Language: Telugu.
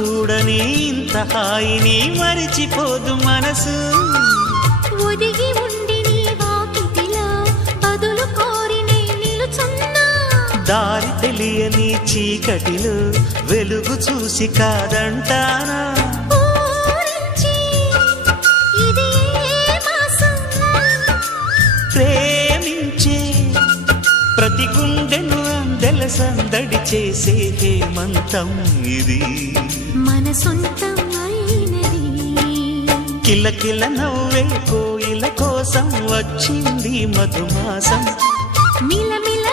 చూడని ఇంత హాయిని మరిచిపోదు మనసు. ఒదిగి ఉండి నీ వాకిటిలో బదులు కోరి నే నిలుచున్నా. దారి తెలియని చీకటిలో వెలుగు చూసి కాదంటానా. ఊరించి ఇది ఏ మాసం? ప్రేమించే ప్రతి గుండెను అందెల సందడి చేసే హేమంతం ఇది. మన సొంతం అయినది. కిలకిల నవ్వే కోయిల కోసం వచ్చింది మధుమాసం. మిలమిల